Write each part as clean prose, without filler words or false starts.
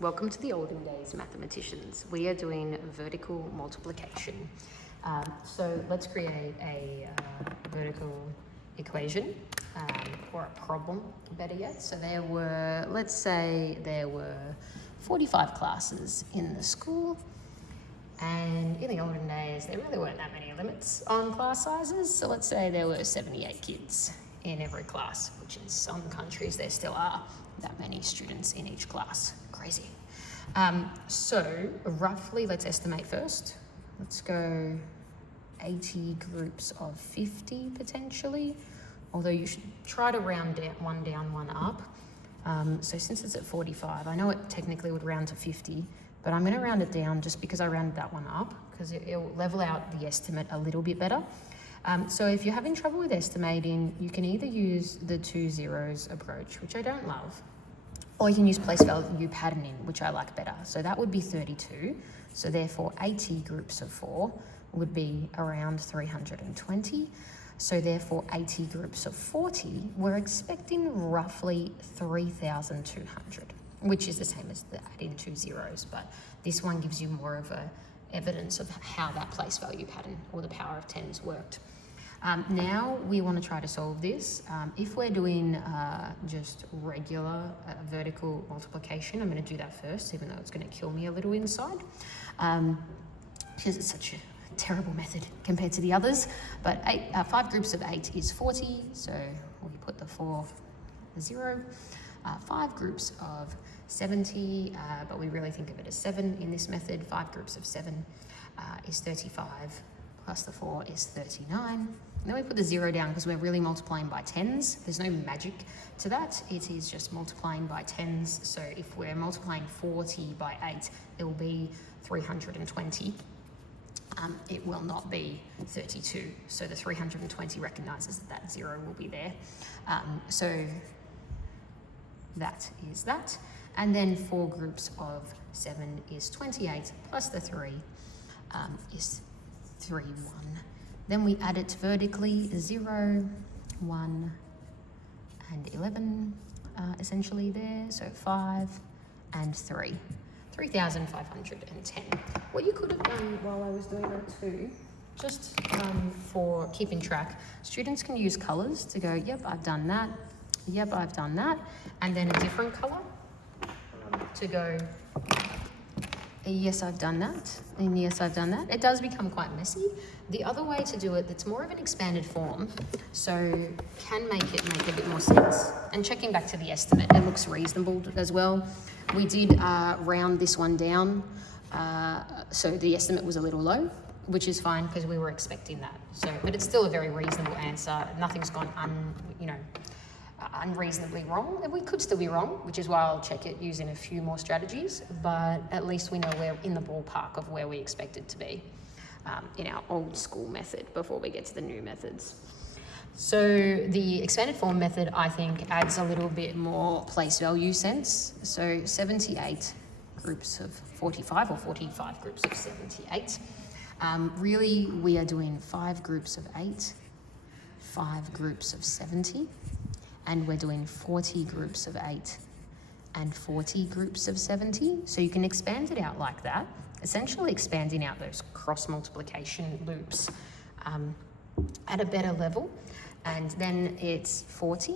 Welcome to the olden days, mathematicians. We are doing vertical multiplication. So let's create a vertical equation or a problem, better yet. So let's say there were 45 classes in the school, and in the olden days, there really weren't that many limits on class sizes. So let's say there were 78 kids in every class, which in some countries there still are that many students in each class. Crazy. So roughly, let's estimate first. Let's go 80 groups of 50 potentially, although you should try to round one down, one up. So since it's at 45, I know it technically would round to 50, but I'm going to round it down just because I rounded that one up, because it'll level out the estimate a little bit better. So if you're having trouble with estimating, you can either use the 2 zeros approach, which I don't love, or you can use place value patterning, which I like better. So that would be 32. So therefore 80 groups of 4 would be around 320. So therefore 80 groups of 40, we're expecting roughly 3,200, which is the same as the adding 2 zeros, but this one gives you more of a evidence of how that place value pattern or the power of tens worked. Now we want to try to solve this. If we're doing just regular vertical multiplication, I'm going to do that first, even though it's going to kill me a little inside, because it's such a terrible method compared to the others. But 5 groups of 8 is 40, so we put the 4, the 0. 5 groups of 70, but we really think of it as 7 in this method. 5 groups of 7 is 35, plus the 4 is 39. And then we put the 0 down because we're really multiplying by tens. There's no magic to that. It is just multiplying by tens. So if we're multiplying 40 by 8, it will be 320. It will not be 32. So the 320 recognizes that 0 will be there. So that is that. And then 4 groups of 7 is 28, plus the 3 is 3, 1. Then we add it vertically, 0, 1, and 11, essentially there. So 5 and 3, 3,510. What you could have done while I was doing that too, just for keeping track, students can use colors to go, yep, I've done that. Yep, I've done that. And then a different color to go, yes, I've done that. And yes, I've done that. It does become quite messy. The other way to do it that's more of an expanded form, so can make a bit more sense. And checking back to the estimate, it looks reasonable as well. We did round this one down, so the estimate was a little low, which is fine because we were expecting that. So, but it's still a very reasonable answer. Nothing's gone unreasonably wrong. We could still be wrong, which is why I'll check it using a few more strategies, but at least we know we're in the ballpark of where we expect it to be in our old school method before we get to the new methods. So the expanded form method, I think, adds a little bit more place value sense. So 78 groups of 45 or 45 groups of 78. Really, we are doing 5 groups of 8, 5 groups of 70, and we're doing 40 groups of 8 and 40 groups of 70. So you can expand it out like that, essentially expanding out those cross multiplication loops at a better level. And then it's 40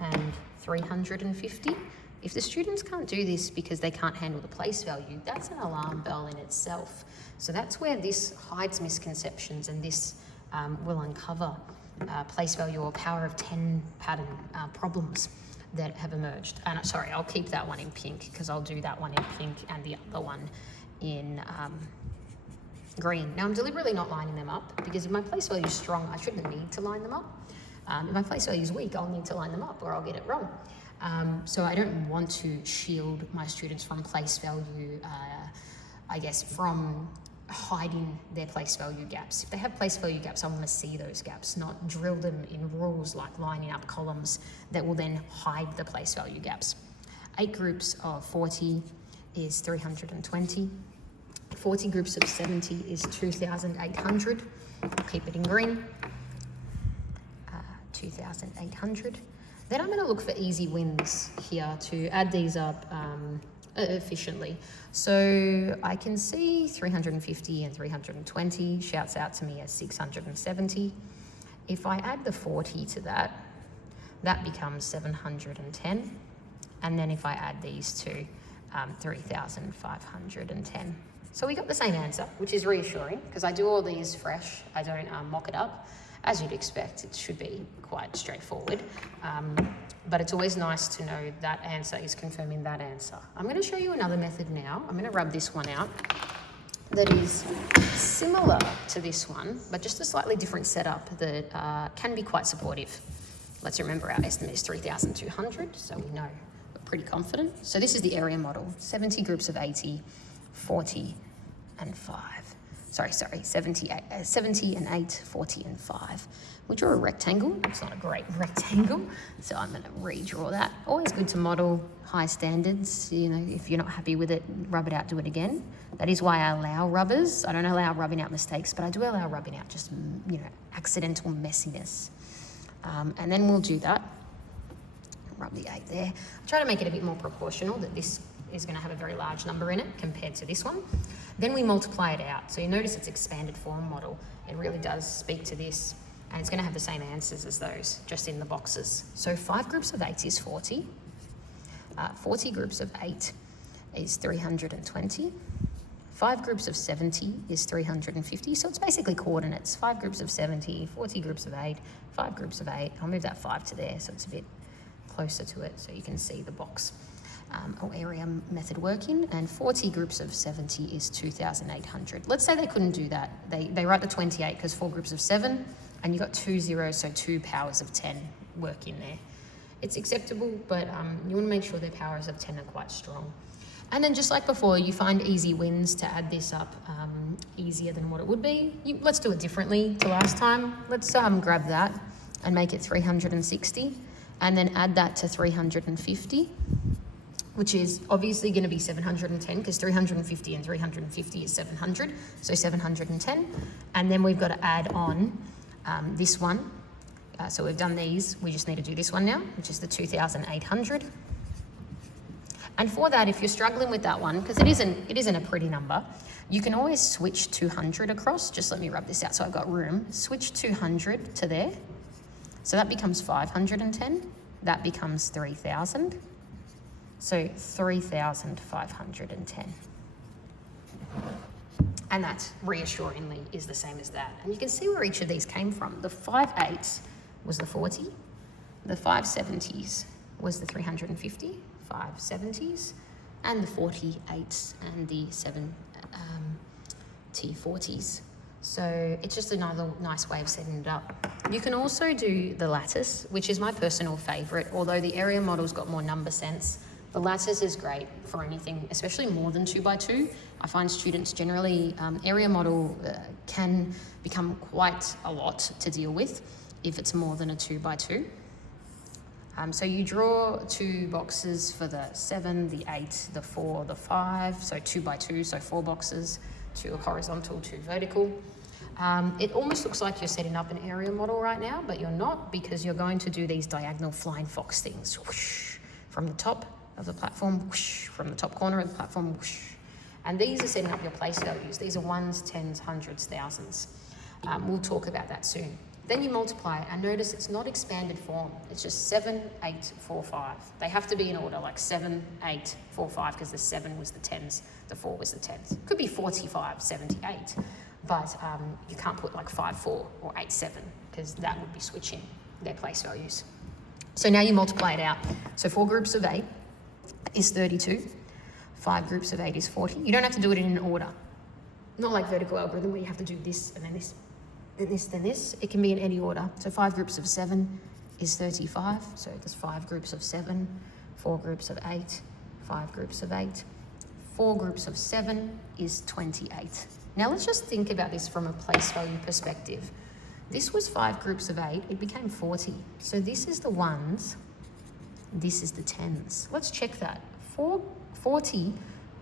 and 350. If the students can't do this because they can't handle the place value, that's an alarm bell in itself. So that's where this hides misconceptions, and this will uncover place value or power of 10 pattern problems that have emerged. And sorry, I'll keep that one in pink because I'll do that one in pink and the other one in green. Now I'm deliberately not lining them up because if my place value is strong, I shouldn't need to line them up. If my place value is weak, I'll need to line them up or I'll get it wrong. So I don't want to shield my students from place value, I guess, from hiding their place value gaps. If they have place value gaps, I want to see those gaps, not drill them in rules like lining up columns that will then hide the place value gaps. 8 groups of 40 is 320. 40 groups of 70 is 2,800. I'll keep it in green. 2,800. Then I'm going to look for easy wins here to add these up efficiently. So I can see 350 and 320 shouts out to me as 670. If I add the 40 to that, that becomes 710. And then if I add these two, 3,510. So we got the same answer, which is reassuring because I do all these fresh. I don't mock it up. As you'd expect, it should be quite straightforward. But it's always nice to know that answer is confirming that answer. I'm going to show you another method now. I'm going to rub this one out that is similar to this one, but just a slightly different setup that can be quite supportive. Let's remember our estimate is 3,200, so we know we're pretty confident. So this is the area model, 70 groups of 80, 40 and 5. Sorry, 70 and 8, 40 and 5. We draw a rectangle. It's not a great rectangle, so I'm going to redraw that. Always good to model high standards. You know, if you're not happy with it, rub it out, do it again. That is why I allow rubbers. I don't allow rubbing out mistakes, but I do allow rubbing out just, accidental messiness. And then we'll do that. Rub the 8 there. Try to make it a bit more proportional, that this is going to have a very large number in it compared to this one. Then we multiply it out. So you notice it's expanded form model. It really does speak to this, and it's going to have the same answers as those, just in the boxes. So 5 groups of 8 is 40. 40 groups of 8 is 320. 5 groups of 70 is 350. So it's basically coordinates. 5 groups of 70, 40 groups of 8, 5 groups of 8. I'll move that 5 to there so it's a bit closer to it so you can see the box. Or area method working, and 40 groups of 70 is 2,800. Let's say they couldn't do that. They write the 28 because 4 groups of 7, and you got 2 zeros, so 2 powers of 10 work in there. It's acceptable, but you want to make sure their powers of 10 are quite strong. And then just like before, you find easy wins to add this up easier than what it would be. Let's do it differently to last time. Let's grab that and make it 360, and then add that to 350. Which is obviously going to be 710 because 350 and 350 is 700, so 710. And then we've got to add on this one. So we've done these, we just need to do this one now, which is the 2,800. And for that, if you're struggling with that one, because it isn't a pretty number, you can always switch 200 across. Just let me rub this out so I've got room. Switch 200 to there. So that becomes 510. That becomes 3,000. So 3,510. And that reassuringly is the same as that. And you can see where each of these came from. The 5 8s was the 40. The 5 70s was the 350, 5 70s, and the 48s and the 7 T40s. So it's just another nice way of setting it up. You can also do the lattice, which is my personal favorite, although the area model's got more number sense. The lattice is great for anything, especially more than 2 by 2. I find students generally, area model can become quite a lot to deal with if it's more than a 2 by 2. So you draw 2 boxes for the 7, the 8, the 4, the 5, so 2 by 2, so 4 boxes, 2 horizontal, 2 vertical. It almost looks like you're setting up an area model right now, but you're not, because you're going to do these diagonal flying fox things, whoosh, from the top of the platform, whoosh, from the top corner of the platform, whoosh. And these are setting up your place values. These are 1s, 10s, 100s, 1000s. We'll talk about that soon. Then you multiply, and notice it's not expanded form. It's just 7, 8, 4, 5. They have to be in order, like 7, 8, 4, 5, because the 7 was the 10s, the 4 was the 10s. It could be 45, 78, but you can't put like 5, 4 or 8, 7, because that would be switching their place values. So now you multiply it out. So 4 groups of 8 is 32. 5 groups of 8 is 40. You don't have to do it in an order. Not like vertical algorithm where you have to do this and then this, then this, then this. It can be in any order. So 5 groups of 7 is 35. So there's 5 groups of 7, 4 groups of 8, 5 groups of 8. 4 groups of 7 is 28. Now let's just think about this from a place value perspective. This was 5 groups of 8. It became 40. So this is the 1s. This is the 10s. Let's check that. 40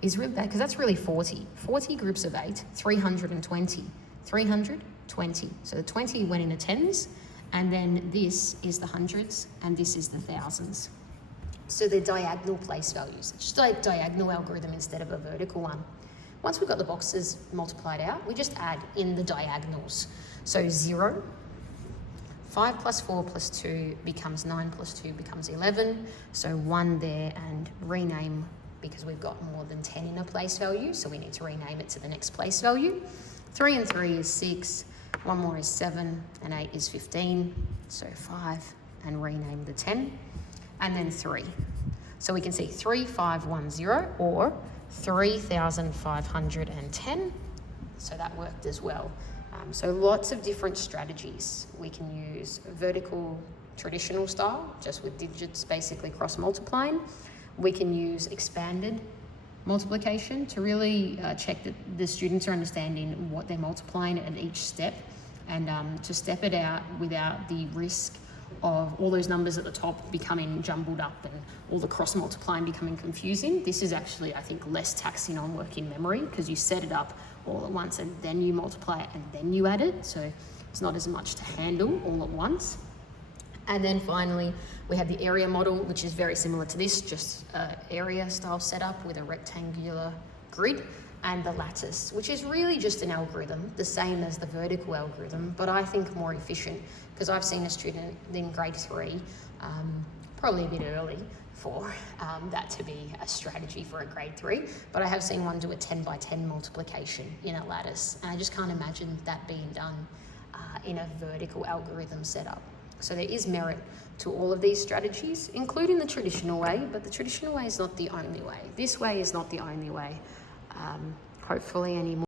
is really bad because that's really 40. 40 groups of 8, 320. 320. So the 20 went into 10s, and then this is the hundreds, and this is the thousands. So they're diagonal place values, just a diagonal algorithm instead of a vertical one. Once we've got the boxes multiplied out, we just add in the diagonals. So 0, 5 plus 4 plus 2 becomes 9 plus 2 becomes 11. So 1 there, and rename, because we've got more than 10 in a place value, so we need to rename it to the next place value. 3 and 3 is 6, 1 more is 7, and 8 is 15. So 5, and rename the 10. And then 3. So we can see 3510 or 3,510. So that worked as well. So lots of different strategies. We can use vertical traditional style, just with digits basically cross multiplying. We can use expanded multiplication to really check that the students are understanding what they're multiplying at each step, and to step it out without the risk of all those numbers at the top becoming jumbled up and all the cross multiplying becoming confusing. This is actually, I think, less taxing on working memory, because you set it up all at once and then you multiply it and then you add it. So it's not as much to handle all at once. And then finally, we have the area model, which is very similar to this, just area style setup with a rectangular grid, and the lattice, which is really just an algorithm, the same as the vertical algorithm, but I think more efficient, because I've seen a student in grade 3, probably a bit early for that to be a strategy for a grade 3, but I have seen one do a 10 by 10 multiplication in a lattice, and I just can't imagine that being done in a vertical algorithm setup. So there is merit to all of these strategies, including the traditional way, but the traditional way is not the only way. This way is not the only way, hopefully anymore.